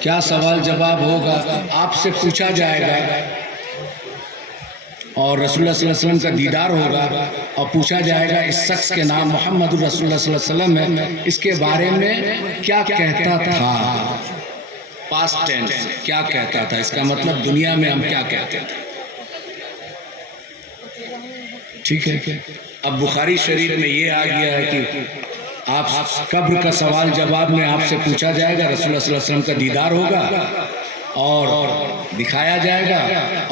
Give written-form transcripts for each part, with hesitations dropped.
کیا سوال جواب ہوگا، آپ سے پوچھا جائے گا اور رسول اللہ صلی اللہ علیہ وسلم کا دیدار ہوگا اور پوچھا جائے گا اس شخص کے نام محمد رسول اللہ صلی اللہ علیہ وسلم ہے، اس کے بارے میں کیا کہتا تھا، پاسٹ ٹینس کیا کہتا تھا، اس کا مطلب دنیا میں ہم کیا کہتے تھے. ٹھیک ہے. اب بخاری شریف میں یہ آ گیا ہے کہ آپ قبر کا سوال جواب میں آپ سے پوچھا جائے گا، رسول اللہ صلی اللہ علیہ وسلم کا دیدار ہوگا اور دکھایا جائے گا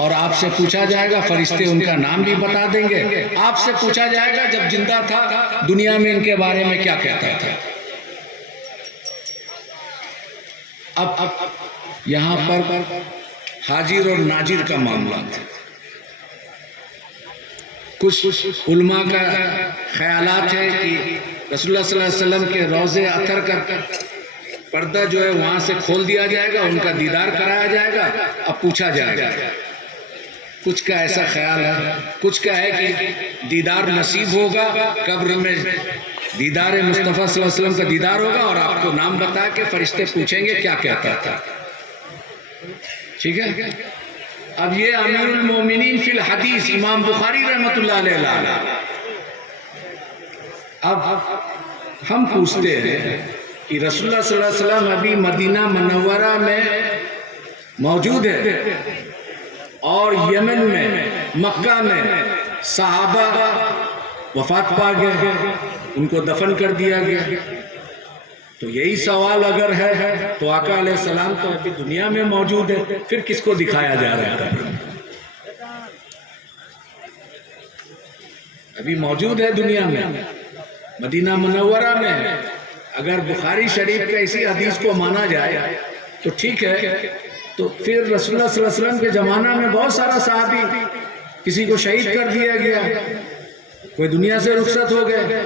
اور آپ سے پوچھا جائے گا، فرشتے ان کا نام بھی بتا دیں گے. آپ سے پوچھا جائے گا جب زندہ تھا دنیا میں ان کے بارے میں کیا کہتا تھا. اب یہاں پر حاضر اور ناظر کا معاملہ تھا. کچھ علماء کا خیالات ہے کہ رسول اللہ صلی اللہ علیہ وسلم کے روضے اطہر کا پردہ جو ہے وہاں سے کھول دیا جائے گا، ان کا دیدار کرایا جائے گا، اب پوچھا جائے گا. کچھ کا ایسا خیال ہے، کچھ کا ہے کہ دیدار نصیب ہوگا قبر میں، دیدار مصطفیٰ صلی اللہ علیہ وسلم کا دیدار ہوگا اور آپ کو نام بتا کے فرشتے پوچھیں گے کیا کہتا تھا. ٹھیک ہے. اب یہ امیر المومنین فی الحدیث امام بخاری رحمۃ اللہ علیہ. اب ہم پوچھتے ہیں کہ رسول اللہ صلی اللہ علیہ وسلم ابھی مدینہ منورہ میں موجود ہے اور یمن میں مکہ میں صحابہ وفات پا گئے، ان کو دفن کر دیا گیا. تو یہی سوال اگر ہے تو آقا علیہ السلام تو ابھی دنیا میں موجود ہے، پھر کس کو دکھایا جا رہا ہے؟ ابھی موجود ہے دنیا میں، مدینہ منورہ میں. اگر بخاری شریف کا اسی حدیث کو مانا جائے تو ٹھیک ہے، تو پھر رسول اللہ صلی اللہ علیہ وسلم کے زمانہ میں بہت سارا صحابی کسی کو شہید کر دیا گیا، کوئی دنیا سے رخصت ہو گئے،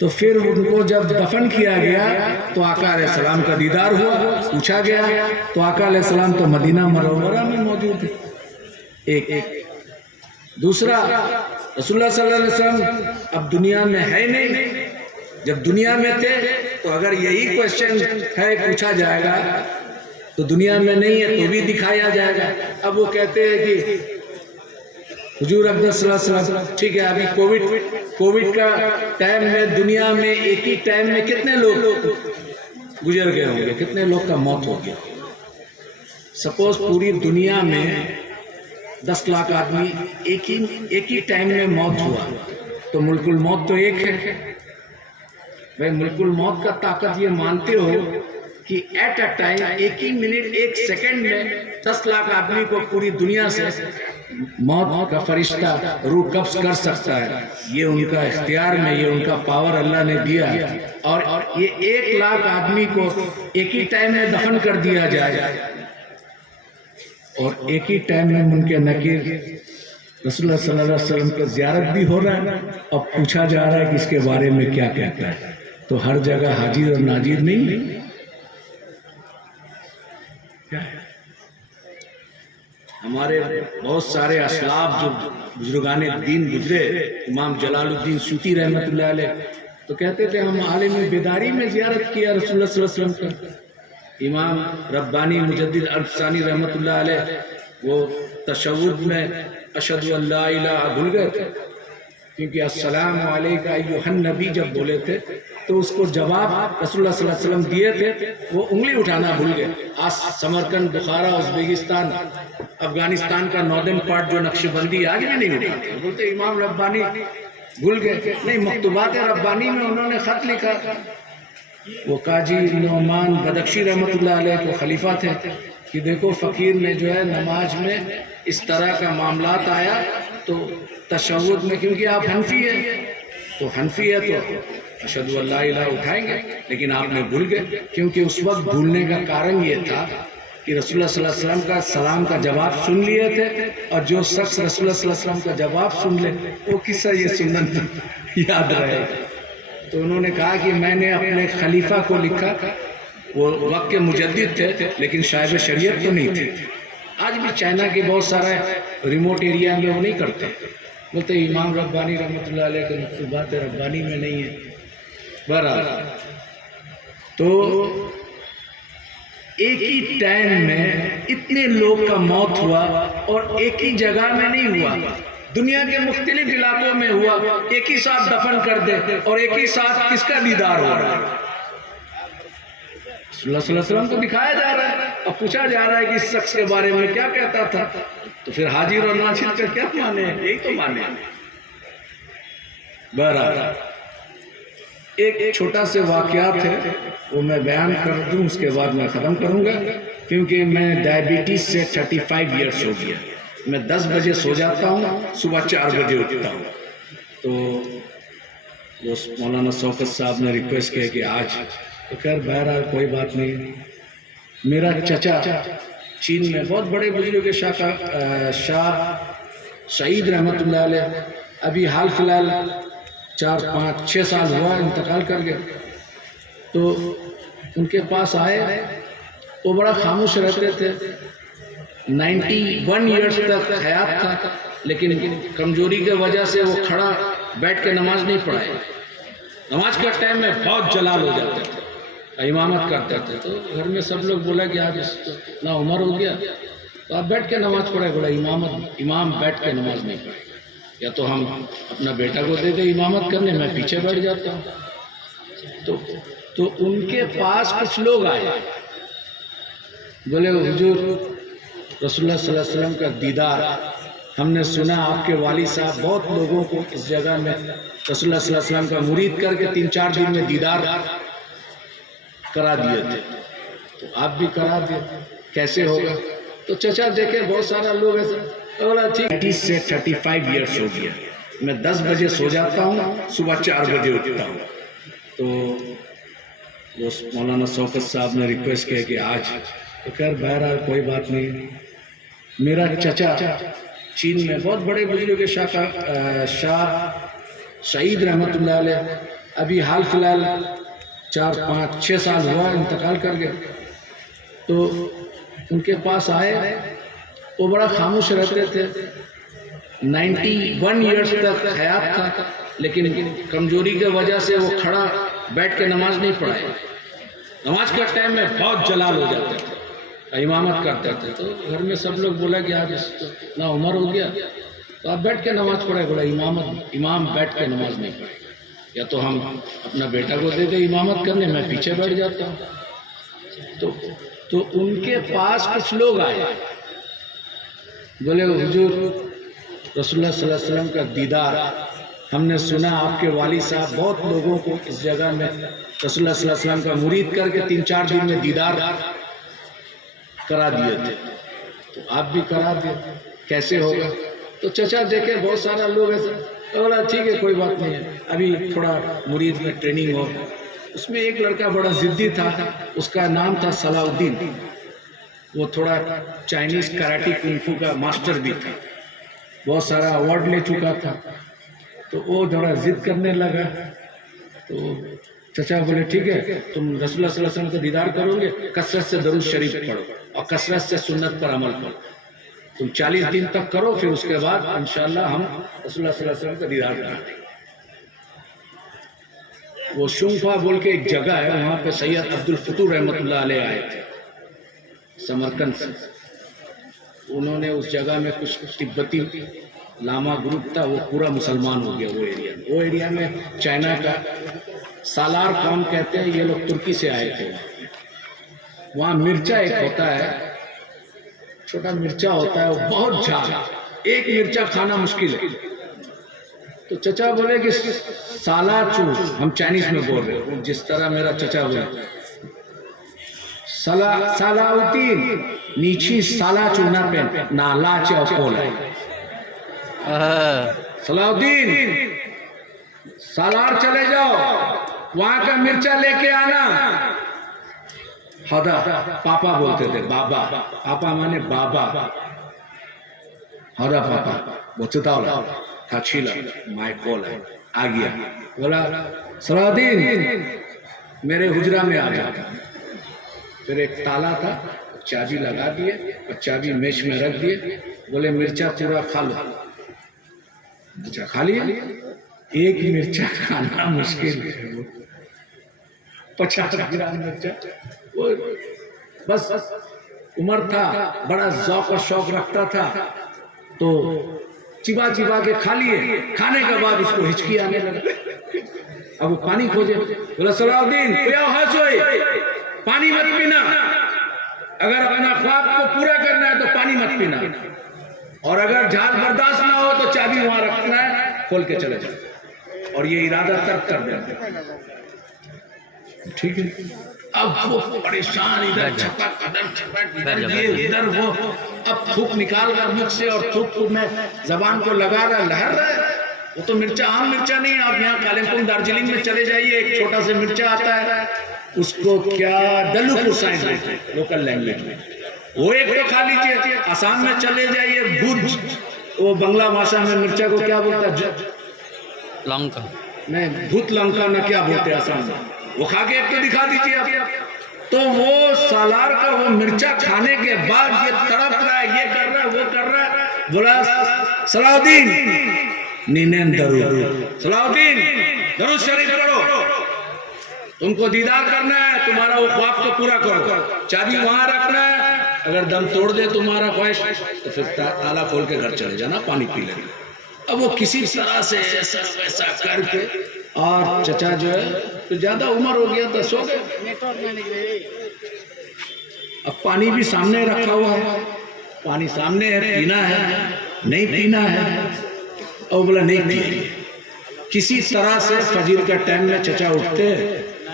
تو پھر ان کو جب دفن کیا گیا تو آقا علیہ السلام کا دیدار ہوا، پوچھا گیا تو آقا علیہ السلام تو مدینہ منورہ میں موجود ہے. ایک دوسرا، رسول اللہ صلی اللہ علیہ وسلم اب دنیا میں ہے نہیں، جب دنیا میں تھے تو اگر یہی کوشچن ہے پوچھا جائے گا تو دنیا میں نہیں ہے تو بھی دکھایا جائے گا. اب وہ کہتے ہیں کہ حضور اقدس صلی اللہ علیہ وسلم، ٹھیک ہے ابھی کووڈ کا ٹائم میں دنیا میں ایک ہی ٹائم میں کتنے لوگ گزر گئے ہوں گے، کتنے لوگ کا موت ہو گیا. سپوز پوری دنیا میں 10 لاکھ آدمی ایک ہی ٹائم میں موت ہوا تو ملک الموت تو ایک ہے. بھائی ملک الموت کا طاقت یہ مانتے ہو کہ ایٹ اے ٹائم ایک ہی منٹ ایک سیکنڈ میں 10 لاکھ آدمی کو پوری دنیا سے موت کا فرشتہ روح قبض کر سکتا ہے. یہ ان کا اختیار میں، یہ ان کا پاور اللہ نے دیا. اور یہ 1 لاکھ آدمی کو ایک ہی ٹائم میں دفن کر دیا جائے اور ایک ہی ٹائم میں منکر نکیر رسول اللہ صلی اللہ علیہ وسلم کا زیارت بھی ہو رہا ہے اور پوچھا جا رہا ہے کہ اس کے بارے میں کیا کہتا ہے. تو ہر جگہ حاضر اور ناظر نہیں کیا ہے. ہمارے بہت سارے اسلاف جو بزرگان دین گزرے، امام جلال الدین سیوطی رحمۃ اللہ علیہ، تو کہتے تھے ہم عالم بیداری میں زیارت کیا رسول اللہ صلی اللہ علیہ وسلم کا. امام ربانی مجدد الفسانی رحمۃ اللہ علیہ وہ تشہد میں اشہد ان لا الہ بھول گئے تھے، کیونکہ السلام علیکہ ایھا النبی جب بولے تھے تو اس کو جواب رسول اللہ صلی اللہ علیہ وسلم دیے تھے، وہ انگلی اٹھانا بھول گئے. آج سمرقند، بخارا، ازبکستان، افغانستان کا ناردرن پارٹ جو نقش بندی آج بھی نہیں اٹھاتے، بولتے امام ربانی بھول گئے. نہیں، مکتوبات ربانی میں انہوں نے خط لکھا. وہ قاضی نعمان بدخشی رحمۃ اللہ علیہ کو خلیفہ تھے کہ دیکھو فقیر نے جو ہے نماز میں اس طرح کا معاملات آیا تو تشہد میں، کیونکہ آپ حنفی ہیں تو حنفی ہے تو اشہد ان لا الہ اٹھائیں گے، لیکن آپ نے بھول گئے. کیونکہ اس وقت بھولنے کا کارن یہ تھا کہ رسول اللہ صلی اللہ علیہ وسلم کا سلام کا جواب سن لیے تھے، اور جو شخص رسول اللہ صلی اللہ علیہ وسلم کا جواب سن لے وہ قصہ یہ سنت یاد رہے. تو انہوں نے کہا کہ میں نے اپنے خلیفہ کو لکھا، وہ وقت کے مجدد تھے لیکن صاحب شریعت تو نہیں تھے. آج بھی چائنا کے بہت سارے ریموٹ ایریا میں وہ نہیں کرتے، بولتے امام ربانی رحمۃ اللہ علیہ کے مکتوبات ربانی میں نہیں ہے. بہرحال تو ایک ہی ٹائم میں اتنے لوگ کا موت ہوا اور ایک ہی جگہ میں نہیں ہوا، دنیا کے مختلف علاقوں میں ہوا، ایک ہی ساتھ دفن کر دے اور ایک ہی ساتھ کس کا دیدار ہو رہا ہے؟ صلی اللہ علیہ وسلم کو دکھایا جا رہا ہے اور پوچھا جا رہا ہے کہ اس شخص کے بارے میں کیا کہتا تھا، تو پھر حاضر اور ناصر کا کیا مانے ہیں؟ یہی تو مانے ہیں۔ بہرحال ایک چھوٹا سے واقعات ہے وہ میں بیان کر دوں، اس کے بعد میں ختم کروں گا، کیونکہ میں ڈائبٹیز سے 35 ایئرس ہو گیا، میں 10 بجے سو جاتا ہوں، صبح 4 بجے اٹھتا ہوں۔ تو مولانا شوکت صاحب نے ریکویسٹ کیا کہ آج، تو خیر بہرحال کوئی بات نہیں۔ میرا چچا چین میں بہت بڑے بزرگ شاہ شہید رحمت اللہ علیہ، ابھی حال فی الحال 4 5 6 سال ہوا انتقال کر گئے، تو ان کے پاس آئے، وہ بڑا خاموش رہتے تھے، 91 ایئرس تک حیات تھا، لیکن کمزوری کی وجہ سے وہ کھڑا بیٹھ کے نماز نہیں پڑھائے، نماز کے ٹائم میں بہت جلال ہو جاتے تھے، امامت کرتے تھے، تو گھر میں سب لوگ بولا کہ آج اتنا عمر ہو گیا تو آپ بیٹھ کے نماز پڑھے، بولا امام بیٹھ کے نماز نہیں پڑھے، یا تو ہم اپنا بیٹا کو دے دیں امامت کرنے، میں پیچھے بیٹھ جاتا ہوں۔ تو ان کے پاس کچھ لوگ آئے، بولے حضور رسول اللہ صلی اللہ علیہ وسلم کا دیدار، ہم نے سنا آپ کے والد صاحب بہت لوگوں کو اس جگہ میں رسول اللہ صلی اللہ علیہ وسلم کا مرید کر کے 3 4 دن میں دیدار کرا دیے تھے، تو آپ بھی کرا دیں، کیسے ہوگا؟ تو چچا دیکھے بہت سارا لوگ ایسے، بولا ٹھیک۔ 30 سے 35 ایئرس ہو گیا، میں 10 بجے سو جاتا ہوں، صبح 4 بجے اٹھتا ہوں۔ تو مولانا شوکت صاحب نے ریکویسٹ کیا کہ آج، تو خیر بہرحال کوئی بات نہیں۔ میرا چچا چین میں بہت بڑے بزرگ شاہ شہید رحمت اللہ علیہ، ابھی حال فی الحال 4 5 6 سال ہوا انتقال کر گئے، تو ان کے پاس آئے، وہ بڑا خاموش رہتے تھے، 91 ایئرس تک حیات تھا، لیکن کمزوری کی وجہ سے وہ کھڑا بیٹھ کے نماز نہیں پڑھائے، نماز کے ٹائم میں بہت جلال ہو جاتے تھے، امامت کرتے تھے، تو گھر میں سب لوگ بولا کہ آج اتنا عمر ہو گیا تو آپ بیٹھ کے نماز پڑھے، بولا امام بیٹھ کے نماز نہیں پڑھے، یا تو ہم اپنا بیٹا کو دے دیں امامت کرنے، میں پیچھے بیٹھ جاتا ہوں۔ تو ان کے پاس کچھ لوگ آئے، بولے حضور رسول اللہ صلی اللہ علیہ وسلم کا دیدار، ہم نے سنا آپ کے والد صاحب بہت لوگوں کو اس جگہ میں رسول اللہ صلی اللہ علیہ وسلم کا مرید کر کے 3 4 دن میں دیدار کرا دیے تھے، تو آپ بھی کرا دیں، کیسے ہوگا؟ تو چچا دیکھے بہت سارا لوگ ایسے، بولا ٹھیک ہے کوئی بات نہیں ہے، ابھی تھوڑا مرید میں ٹریننگ ہو۔ اس میں ایک لڑکا بڑا ضدی تھا، اس کا نام تھا صلاح الدین، وہ تھوڑا چائنیز کراٹی کنفو کا ماسٹر بھی تھا، بہت سارا ایوارڈ لے چکا تھا، تو وہ تھوڑا ضد کرنے لگا، تو چچا بولے ٹھیک ہے تم رسول اللہ صلی اللہ علیہ وسلم کا دیدار کرو گے، کثرت سے درود شریف پڑھو اور کثرت سے سنت پر عمل کرو، تم 40 دن تک کرو، پھر اس کے بعد انشاءاللہ ہم رسول اللہ صلی اللہ علیہ وسلم کا دیدار کریں گے۔ وہ شنفا بول کے ایک جگہ ہے، وہاں پہ سید عبد الفتوح رحمت اللہ علیہ آئے تھے سمرقند سے، انہوں نے اس جگہ میں کچھ تبتی لاما گروپ تھا، وہ پورا مسلمان ہو گیا وہ ایریا میں چائنا کا سالار قوم کہتے ہیں، یہ لوگ ترکی سے آئے تھے، وہاں مرچا ایک ہوتا ہے، چھوٹا مرچا ہوتا ہے، وہ بہت جھاگ، ایک مرچا کھانا مشکل ہے، تو چچا بولے کہ سالا چو، ہم چائنیز میں بول رہے ہیں جس طرح میرا چچا بولے، سالاؤتین نیچی سالا چونا پہ نالا چوکول ہے، صلاحالدین سالار چلے جاؤ، وہاں کا مرچا لے کے آنا، ہدا پاپا بولتے تھے، بابا، پاپا مانے بابا، ہدا پاپا بچتاؤ کھچیلا مائی کول ہے، آ گیا، بولا صلاحالدین میرے حجرہ میں آ جاتا، پھر ایک تالا تھا، چابی لگا دیے اور چابی میش میں رکھ دیے، بولے مرچا پورا کھا لو، مرچا کھا لیا، ایک مرچا کھانا مشکل ہے، 50 گرام مرچا، بس عمر تھا، بڑا ذوق و شوق رکھتا تھا، تو چبا چبا کے کھا لیے، کھانے کے بعد اس کو ہچکی آنے لگا، اب وہ پانی کھوجے، بولا صلاح الدین کویا ہاسوئے پانی مت پینا، اگر اپنا خواب کو پورا کرنا ہے تو پانی مت پینا، اور اگر جھال برداشت نہ ہو تو چابی وہاں رکھنا ہے، کھول کے چلے جائے، اور یہ ارادہ ترک کر دیا۔ ٹھیک ہے، اب وہ پریشان، ادھر چھپک ادھر یہ ادھر وہ، اب تھوک نکال کر مجھ سے، اور تھوک کو میں زبان کو لگا رہا، لہر رہا ہے، وہ تو مرچا عام مرچا نہیں ہے، آپ یہاں کالمپونگ دارجلنگ میں چلے جائیے، ایک چھوٹا سے مرچا آتا ہے، اس کو کیا ڈلو پرسائن بولتے ہیں لوکل لینگویج میں، وہ ایک تو کھا لیجیے۔ آسام میں چلے جائیے، بھوج، وہ بنگلہ بھاشا میں مرچا کو کیا بولتا ہے، لنکا نہیں بھوت لنکا نہ کیا بولتے ہیں آسام میں، وہ کھا کے ایک تو دکھا دیجیے آپ۔ تو وہ سالار کا وہ مرچا کھانے کے بعد یہ تڑپ رہا ہے، یہ کر رہا ہے، وہ کر رہا ہے، بولا صلاح الدین نیند درود، صلاح الدین درود شریف پڑھو، تم کو دیدار کرنا ہے، تمہارا وہ خواب کو پورا کرو، چابی وہاں رکھنا ہے، اگر دم توڑ دے تمہارا خواہش تو پھر تالا کھول کے گھر چلے جانا، پانی پی لیں۔ اب وہ کسی طرح سے ایسا ویسا کر کے، اور چچا جو ہے تو زیادہ عمر ہو گیا تھا، سو گئے۔ اب پانی بھی سامنے رکھا ہوا ہے، پانی سامنے ہے، پینا ہے نہیں پینا ہے، اور بولا نہیں پیئے۔ کسی طرح سے فجر کا ٹائم میں چچا اٹھتے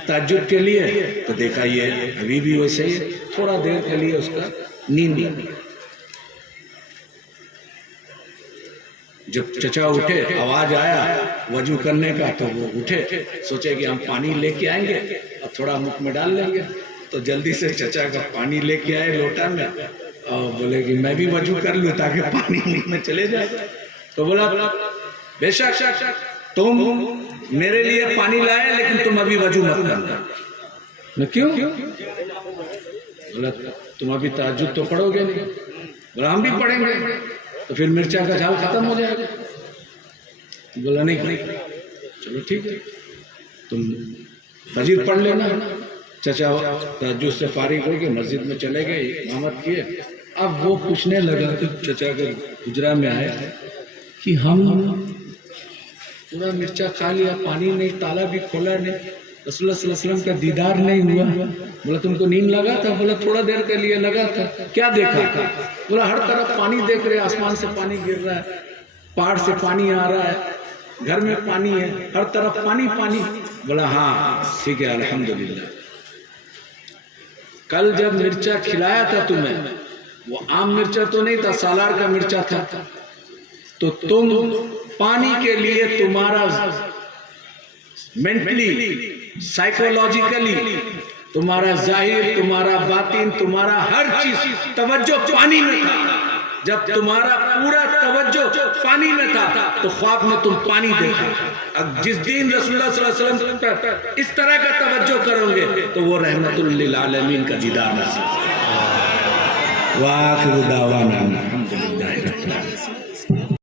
تہجد کے لیے، تو دیکھا یہ ابھی بھی ویسے ہی، تھوڑا دیر کے لیے اس کا نیند۔ جب چچا اٹھے، آواز آیا وضو کرنے کا، تو وہ اٹھے، سوچے کہ ہم پانی لے کے آئیں گے اور تھوڑا منہ میں ڈال لیں گے، تو جلدی سے چچا کا پانی لے کے آئے لوٹا میں، اور بولے کہ میں بھی وضو کر لوں تاکہ پانی منہ میں چلے جائے۔ تو بولا بے شک تم میرے لیے پانی لائے، لیکن تم ابھی وضو مت کرنا۔ میں کیوں؟ بولا تم ابھی تہجد تو پڑھو گے نہیں۔ بولا ہم بھی پڑھیں گے، تو پھر مرچا کا جھال ختم ہو جائے گا۔ بولا نہیں، چلو ٹھیک ہے، تم فجر پڑھ لینا۔ چچا تہجد سے فارغ ہو کے مسجد میں چلے گئے، امامت کیے۔ اب وہ پوچھنے لگا کہ چچا کے حجرہ میں آئے کہ ہم پورا مرچا کھا لیا، پانی نہیں، تالا بھی کھولا نہیں، رسول اللہ صلی اللہ علیہ وسلم کا دیدار نہیں ہوا۔ بولا تم کو نیند لگا تھا؟ بولا تھوڑا دیر کے لیے لگا تھا۔ کیا دیکھا تھا؟ بولا ہر طرف پانی دیکھ رہے، آسمان سے پانی گر رہا ہے، پہاڑ سے پانی آ رہا ہے، گھر میں پانی ہے، ہر طرف پانی پانی۔ بولا ہاں ٹھیک ہے الحمدللہ۔ کل جب مرچا کھلایا تھا تمہیں، وہ عام مرچا تو نہیں تھا، سالار کا مرچا تھا، تو تم پانی کے لیے تمہارا مینٹلی، سائیکولوجیکلی، تمہارا ظاہر، تمہارا باطن، تمہارا ہر چیز توجہ پانی میں تھا۔ جب تمہارا پورا توجہ پانی میں تھا تو خواب میں تم پانی دیکھا۔ اب جس دن رسول اللہ صلی اللہ علیہ وسلم پر اس طرح کا توجہ کرو گے تو وہ رحمت للعالمین کا دیدار نصیب۔ وآخر دعوانا الحمدللہ رب العالمین۔